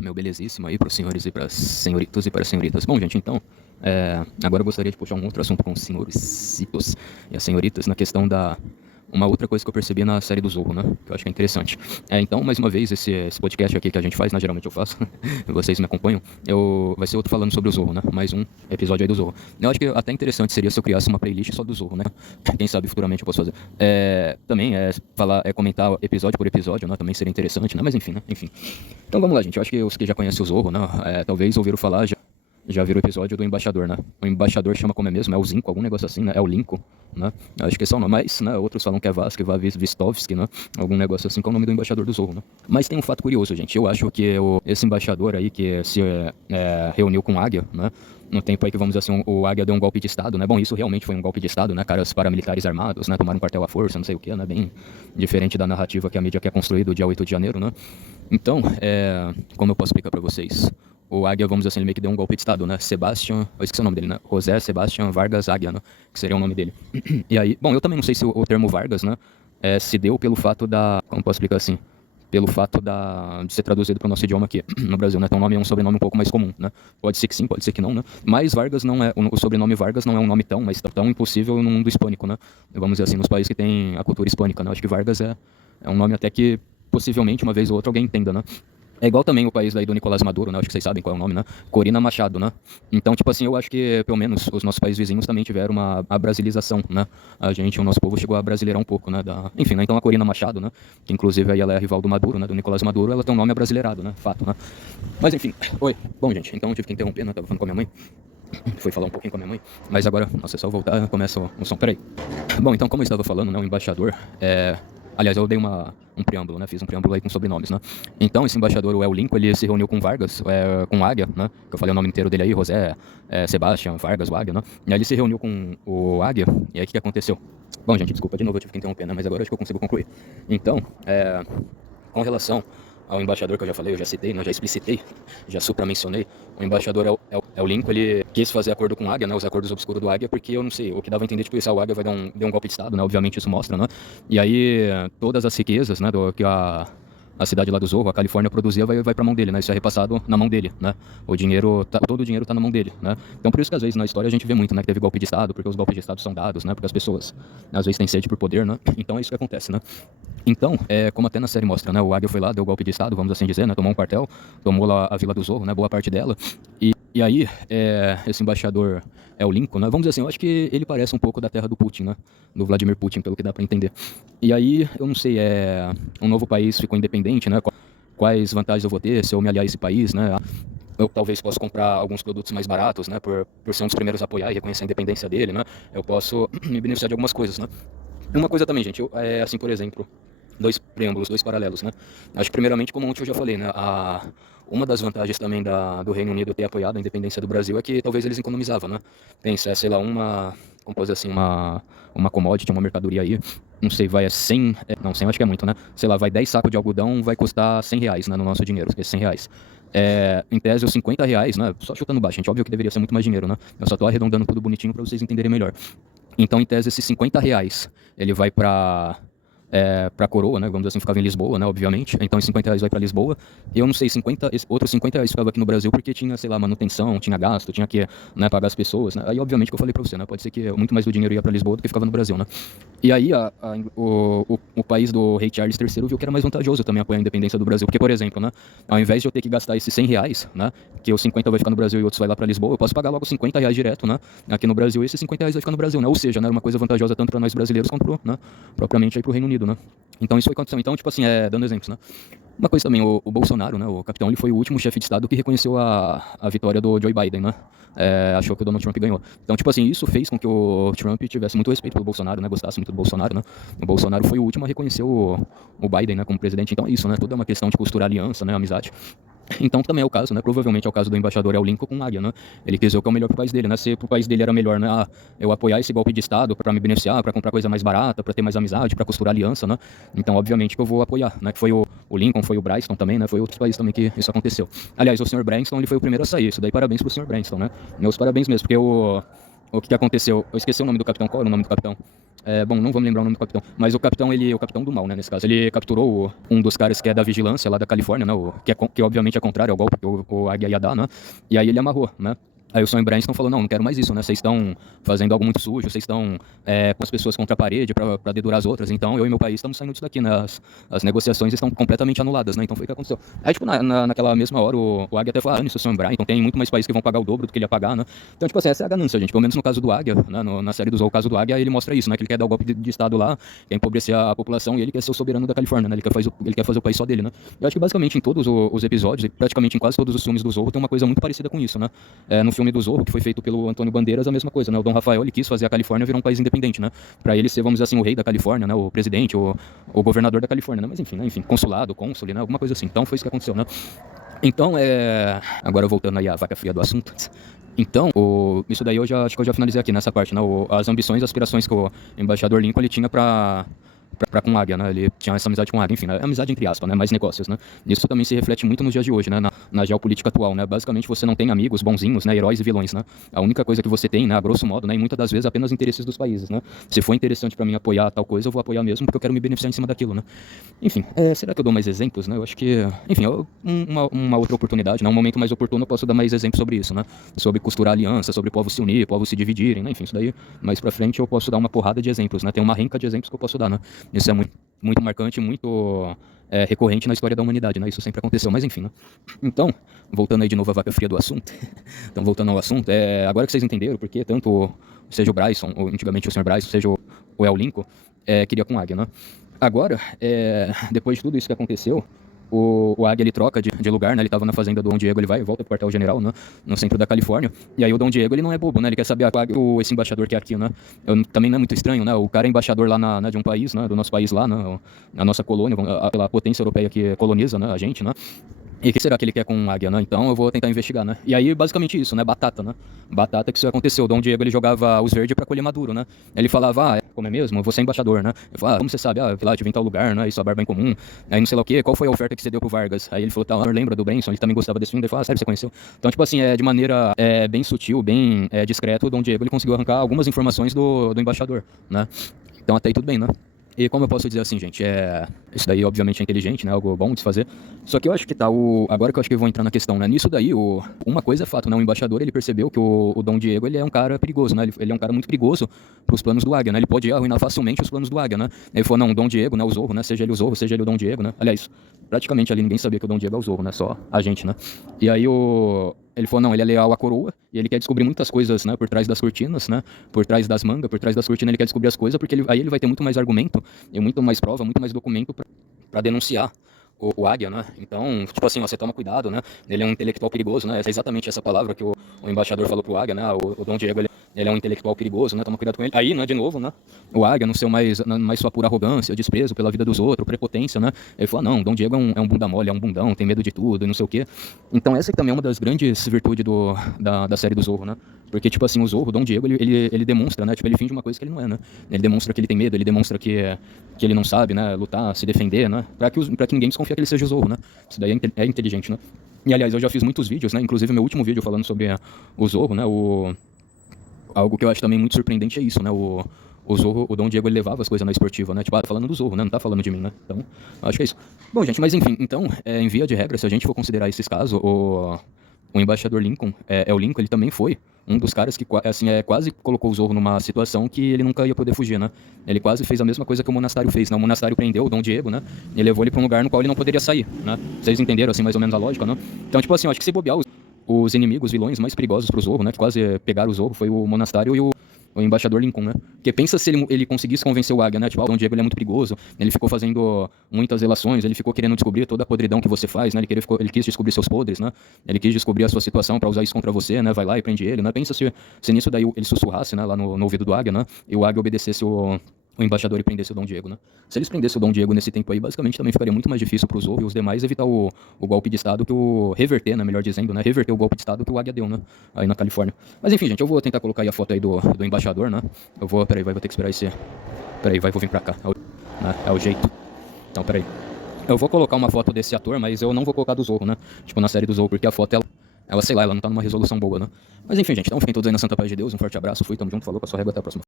Meu belezíssimo aí para os senhores e para as senhoritos e para as senhoritas. Bom, gente, então, agora eu gostaria de puxar um outro assunto com os senhorcitos e as senhoritas na questão da... Uma outra coisa que eu percebi na série do Zorro, né? Que eu acho que é interessante. Então, mais uma vez, esse podcast aqui que a gente faz, né? Geralmente eu faço, vocês me acompanham. Vai ser outro falando sobre o Zorro, né? Mais um episódio aí do Zorro. Eu acho que até interessante seria se eu criasse uma playlist só do Zorro, né? Quem sabe futuramente eu posso fazer. Também comentar episódio por episódio, né? Também seria interessante, né? Mas enfim, né? Enfim. Então vamos lá, gente. Eu acho que os que já conhecem o Zorro, né? Talvez ouviram falar, já viram o episódio do Embaixador, né? O Embaixador chama como é mesmo? É o Zinco, algum negócio assim, né? É o Linko, né? Acho que esse é o nome. Mas, né? Outros falam que é Vasque, Vistovski, né? Algum negócio assim, que é o nome do Embaixador do Zorro, né? Mas tem um fato curioso, gente. Eu acho que esse embaixador aí que se reuniu com o Águia, né? No tempo aí que, vamos dizer assim, o Águia deu um golpe de Estado, né? Bom, isso realmente foi um golpe de Estado, né? Caras paramilitares armados, né? Tomaram um quartel à força, não sei o que, né? Bem diferente da narrativa que a mídia quer construir do dia 8 de janeiro, né? Então, como eu posso explicar pra vocês? O Águia, vamos dizer assim, ele meio que deu um golpe de Estado, né? Sebastião, eu esqueci o nome dele, né? José Sebastião Vargas Águia, né? Que seria o nome dele. E aí, bom, eu também não sei se o termo Vargas, né? Se deu pelo fato da... Como posso explicar assim? Pelo fato de ser traduzido para o nosso idioma aqui no Brasil, né? Então o nome é um sobrenome um pouco mais comum, né? Pode ser que sim, pode ser que não, né? Mas Vargas não é... O sobrenome Vargas não é um nome tão impossível no mundo hispânico, né? Vamos dizer assim, nos países que tem a cultura hispânica, né? Eu acho que Vargas é um nome até que possivelmente uma vez ou outra alguém entenda, né? É igual também o país daí do Nicolás Maduro, né? Acho que vocês sabem qual é o nome, né? Corina Machado, né? Então, tipo assim, eu acho que, pelo menos, os nossos países vizinhos também tiveram a brasilização, né? O nosso povo chegou a brasileirar um pouco, né? Enfim, né? Então a Corina Machado, né? Que inclusive aí ela é a rival do Maduro, né? Do Nicolás Maduro, ela tem um nome abrasileirado, né? Fato, né? Mas enfim, oi. Bom, gente, então eu tive que interromper, né? Tava falando com a minha mãe. Fui falar um pouquinho com a minha mãe. Mas agora, nossa, é só voltar, começa o som. Peraí. Bom, então, como eu estava falando, né? O embaixador Aliás, eu dei um preâmbulo, né? Fiz um preâmbulo aí com sobrenomes, né? Então, esse embaixador, o El Lincoln, ele se reuniu com Vargas, com Águia, né? Que eu falei o nome inteiro dele aí, José Sebastião Vargas, o Águia, né? E aí ele se reuniu com o Águia, e aí o que aconteceu? Bom, gente, desculpa de novo, eu tive que interromper, né? Mas agora acho que eu consigo concluir. Então, com relação ao embaixador que eu já falei, eu já citei, né, eu já explicitei, já supramencionei, o embaixador é o Lincoln, ele quis fazer acordo com o Águia, né, os acordos obscuros do Águia, porque eu não sei, o que dava a entender, tipo, isso, o Águia vai dar um golpe de Estado, né, obviamente isso mostra, né, e aí todas as riquezas, né, que a cidade lá do Zorro, a Califórnia produzia, vai pra mão dele, né? Isso é repassado na mão dele, né? Todo o dinheiro tá na mão dele, né? Então por isso que às vezes na história a gente vê muito, né? Que teve golpe de Estado, porque os golpes de Estado são dados, né? Porque as pessoas às vezes têm sede por poder, né? Então é isso que acontece, né? Então, como até na série mostra, né? O Águia foi lá, deu golpe de Estado, vamos assim dizer, né? Tomou um quartel, tomou lá a Vila do Zorro, né? Boa parte dela. E aí, esse embaixador é o Lincoln, né? Vamos dizer assim, eu acho que ele parece um pouco da terra do Putin, né? Do Vladimir Putin, pelo que dá pra entender. E aí, eu não sei, um novo país ficou independente, né? Quais vantagens eu vou ter se eu me aliar a esse país, né? Eu talvez possa comprar alguns produtos mais baratos, né? Por ser um dos primeiros a apoiar e reconhecer a independência dele, né? Eu posso me beneficiar de algumas coisas, né? Uma coisa também, gente, assim, por exemplo, dois preâmbulos, dois paralelos, né? Acho que primeiramente, como ontem eu já falei, né? Uma das vantagens também do Reino Unido ter apoiado a independência do Brasil é que talvez eles economizavam, né? Pensa, sei lá, como pode dizer assim, uma commodity, uma mercadoria aí, não sei, vai 100, não, 100 eu acho que é muito, né? Sei lá, vai 10 sacos de algodão, vai custar R$ 100, né? No nosso dinheiro, esses R$ 100. Em tese, os R$ 50, né? Só chutando baixo, gente, óbvio que deveria ser muito mais dinheiro, né? Eu só tô arredondando tudo bonitinho pra vocês entenderem melhor. Então, em tese, esses R$ 50, ele vai para coroa, né? Vamos dizer assim, ficava em Lisboa, né? Obviamente. Então, esses R$ 50 vai para Lisboa. E eu não sei, outros R$ 50 ficava aqui no Brasil porque tinha, sei lá, manutenção, tinha gasto, tinha que, né, pagar as pessoas, né? Aí, obviamente, que eu falei para você, né? Pode ser que muito mais do dinheiro ia para Lisboa do que ficava no Brasil, né? E aí, o país do rei Charles III viu que era mais vantajoso também apoiar a independência do Brasil. Porque, por exemplo, né? Ao invés de eu ter que gastar esses R$ 100, né? Que os 50 vai ficar no Brasil e outros vai lá para Lisboa, eu posso pagar logo R$ 50 direto, né? Aqui no Brasil, e esses R$ 50 vai ficar no Brasil, né? Ou seja, né? Uma coisa vantajosa tanto para nós brasileiros quanto, né? Propriamente aí pro Reino Unido, né? Então isso foi acontecendo. Então, tipo assim, dando exemplos, né? Uma coisa também, o Bolsonaro, né? O capitão, ele foi o último chefe de Estado que reconheceu a vitória do Joe Biden, né? Achou que o Donald Trump ganhou. Então, tipo assim, isso fez com que o Trump tivesse muito respeito pelo Bolsonaro, né? Gostasse muito do Bolsonaro, né? O Bolsonaro foi o último a reconhecer o Biden, né? Como presidente. Então é isso, né? Tudo é uma questão de costurar aliança, né? Amizade. Então também é o caso, né? Provavelmente é o caso do embaixador El Lincoln com Águia, né? Ele quis ver o que é o melhor pro país dele, né? Se pro país dele era melhor, né? Eu apoiar esse golpe de Estado para me beneficiar, para comprar coisa mais barata, para ter mais amizade, para costurar aliança, né? Então, obviamente que eu vou apoiar, né? Que foi o Lincoln, foi o Bryston também, né? Foi outros países também que isso aconteceu. Aliás, o Sr. Branston, ele foi o primeiro a sair. Isso daí, parabéns pro Sr. Branston, né? Meus parabéns mesmo, porque o que aconteceu? Eu esqueci o nome do capitão. Qual era o nome do capitão? Bom, não vou me lembrar o nome do capitão, mas o capitão do mal, né, nesse caso, ele capturou um dos caras que é da vigilância lá da Califórnia, né, que obviamente é contrário ao golpe que o Águia ia dar, né, e aí ele amarrou, né. Aí o Sonny Bryanston falou, não quero mais isso, né, vocês estão fazendo algo muito sujo, vocês estão com as pessoas contra a parede pra dedurar as outras, então eu e meu país estamos saindo disso daqui, né, as negociações estão completamente anuladas, né, então foi o que aconteceu. Aí, tipo, naquela mesma hora, o Águia até falou, isso, Sonny Bryanston, tem muito mais países que vão pagar o dobro do que ele ia pagar, né, então, tipo assim, essa é a ganância, gente, pelo menos no caso do Águia, né, na série do Zorro, o caso do Águia, ele mostra isso, né, que ele quer dar o golpe de estado lá, quer empobrecer a população e ele quer ser o soberano da Califórnia, né, ele quer fazer o país só dele, né. Eu acho que basicamente em todos os episódios, e praticamente em quase todos os filmes do Zorro, tem uma coisa muito parecida com isso, né. No filme do Zorro, que foi feito pelo Antônio Bandeiras, a mesma coisa, né? O Dom Rafael, ele quis fazer a Califórnia virar um país independente, né? Pra ele ser, vamos dizer assim, o rei da Califórnia, né? O presidente, o governador da Califórnia, né? Mas enfim, né? Enfim, consulado, cônsul, né? Alguma coisa assim. Então foi isso que aconteceu, né? Então, agora voltando aí à vaca fria do assunto. Então, isso daí acho que eu já finalizei aqui nessa parte, né? As ambições e aspirações que o embaixador Lincoln ele tinha pra com o Águia, né? Ele tinha essa amizade com o Águia, enfim, né? Amizade entre aspas, né? Mais negócios, né? Isso também se reflete muito nos dias de hoje, né? Na geopolítica atual, né? Basicamente você não tem amigos bonzinhos, né? Heróis e vilões, né? A única coisa que você tem, né? A grosso modo, né? E muitas das vezes apenas interesses dos países, né? Se for interessante pra mim apoiar tal coisa, eu vou apoiar mesmo porque eu quero me beneficiar em cima daquilo, né? Enfim, será que eu dou mais exemplos, né? Eu acho que, enfim, uma outra oportunidade, né? Um momento mais oportuno eu posso dar mais exemplos sobre isso, né? Sobre costurar aliança, sobre povos se unir, povos se dividirem, né? Enfim, isso daí, mais pra frente eu posso dar uma porrada de exemplos, né? Tem uma renca de exemplos que eu posso dar, né? Isso é muito marcante, muito recorrente na história da humanidade, né? Isso sempre aconteceu, mas enfim, né? Então, voltando aí de novo à vaca fria do assunto, então voltando ao assunto, agora que vocês entenderam porque tanto seja o Bryson, ou antigamente o Sr. Bryson, seja o El Lincoln, queria com Águia, né? Agora, depois de tudo isso que aconteceu, o Águia ele troca de lugar, né? Ele tava na fazenda do Dom Diego, ele volta pro quartel-general, né? No centro da Califórnia. E aí o Dom Diego, ele não é bobo, né? Ele quer saber esse embaixador que é aqui, né? Também não é muito estranho, né? O cara é embaixador lá de um país, né? Do nosso país lá, né? A nossa colônia, a potência europeia que coloniza, né? A gente, né? E o que será que ele quer com um Águia, né? Então eu vou tentar investigar, né? E aí, basicamente isso, né? Batata, né? Batata que isso aconteceu. O Dom Diego, ele jogava os verdes pra colher maduro, né? Ele falava, como é mesmo? Você é embaixador, né? Eu falava, como você sabe? Lá, te vim em tal lugar, né? Isso, a barba em comum. Aí não sei lá o quê. Qual foi a oferta que você deu pro Vargas? Aí ele falou, tá, lembra do Benson? Ele também gostava desse filme. Ele falou, sério, você conheceu? Então, tipo assim, de maneira bem sutil, bem discreto, o Dom Diego, ele conseguiu arrancar algumas informações do embaixador, né? Então até aí tudo bem, né? E como eu posso dizer assim, gente, isso daí obviamente é inteligente, né, algo bom de se fazer, só que eu acho que agora que eu acho que eu vou entrar na questão, né, nisso daí, uma coisa é fato, né, o embaixador, ele percebeu que o Dom Diego, ele é um cara perigoso, né, ele é um cara muito perigoso pros planos do Águia, né, ele pode arruinar facilmente os planos do Águia, né, ele falou, não, o Dom Diego, né, o Zorro, né, seja ele o Zorro, seja ele o Dom Diego, né, aliás, praticamente ali ninguém sabia que o Dom Diego é o Zorro, né, só a gente, né, e aí ele falou, não, ele é leal à coroa, e ele quer descobrir muitas coisas, né, por trás das cortinas, né, por trás das mangas, por trás das cortinas, ele quer descobrir as coisas, porque aí ele vai ter muito mais argumento, e muito mais prova, muito mais documento pra denunciar o Águia, né, então, tipo assim, ó, você toma cuidado, né, ele é um intelectual perigoso, né, é exatamente essa palavra que o embaixador falou pro Águia, né, o Dom Diego, ele é um intelectual perigoso, né, toma cuidado com ele. Aí, né, de novo, né, o Águia, no seu mais sua pura arrogância, desprezo pela vida dos outros, prepotência, né, ele falou, não, Dom Diego é um bunda mole, é um bundão, tem medo de tudo e não sei o quê. Então essa aqui também é uma das grandes virtudes da série do Zorro, né, porque, tipo assim, o Zorro, o Dom Diego, ele demonstra, né, tipo, ele finge uma coisa que ele não é, né, ele demonstra que ele tem medo, ele demonstra que ele não sabe, né, lutar, se defender, né, pra que ninguém desconfie que ele seja o Zorro, né, isso daí é inteligente, né. E aliás, eu já fiz muitos vídeos, né, inclusive meu último vídeo falando sobre o Zorro, né, algo que eu acho também muito surpreendente é isso, né? O Zorro, o Dom Diego, ele levava as coisas na esportiva, né? Tipo, falando do Zorro, né? Não tá falando de mim, né? Então, acho que é isso. Bom, gente, mas enfim, então, em via de regra, se a gente for considerar esses casos, o embaixador Lincoln, o Lincoln, ele também foi um dos caras que, assim, quase colocou o Zorro numa situação que ele nunca ia poder fugir, né? Ele quase fez a mesma coisa que o Monastário fez, né? O Monastário prendeu o Dom Diego, né? E levou ele pra um lugar no qual ele não poderia sair, né? Vocês entenderam, assim, mais ou menos a lógica, né? Então, tipo assim, eu acho que se bobear os inimigos, vilões mais perigosos pro Zorro, né? Que quase pegaram o Zorro, foi o Monastário e o embaixador Lincoln, né? Porque pensa se ele conseguisse convencer o Águia, né? Tipo, o Dom Diego, ele é muito perigoso, ele ficou fazendo muitas relações, ele ficou querendo descobrir toda a podridão que você faz, né? Ele quis descobrir seus podres, né? Ele quis descobrir a sua situação pra usar isso contra você, né? Vai lá e prende ele, né? Pensa se nisso daí ele sussurrasse, né? Lá no ouvido do Águia, né? E o Águia obedecesse o embaixador e prendesse o Dom Diego, né? Se eles prendessem o Dom Diego nesse tempo aí, basicamente também ficaria muito mais difícil pro Zorro e os demais evitar o golpe de estado reverter, né, melhor dizendo, né, reverter o golpe de estado que o Águia deu, né, aí na Califórnia. Mas enfim, gente, eu vou tentar colocar aí a foto aí do embaixador, né, peraí, vou ter que esperar peraí, vou vir pra cá, é o jeito. Então, peraí. Eu vou colocar uma foto desse ator, mas eu não vou colocar do Zorro, né, tipo na série do Zorro, porque a foto, ela sei lá, ela não tá numa resolução boa, né. Mas enfim, gente, então fiquem todos aí na santa paz de Deus, um forte abraço, fui, tamo junto, falou, com a sua régua, até a próxima.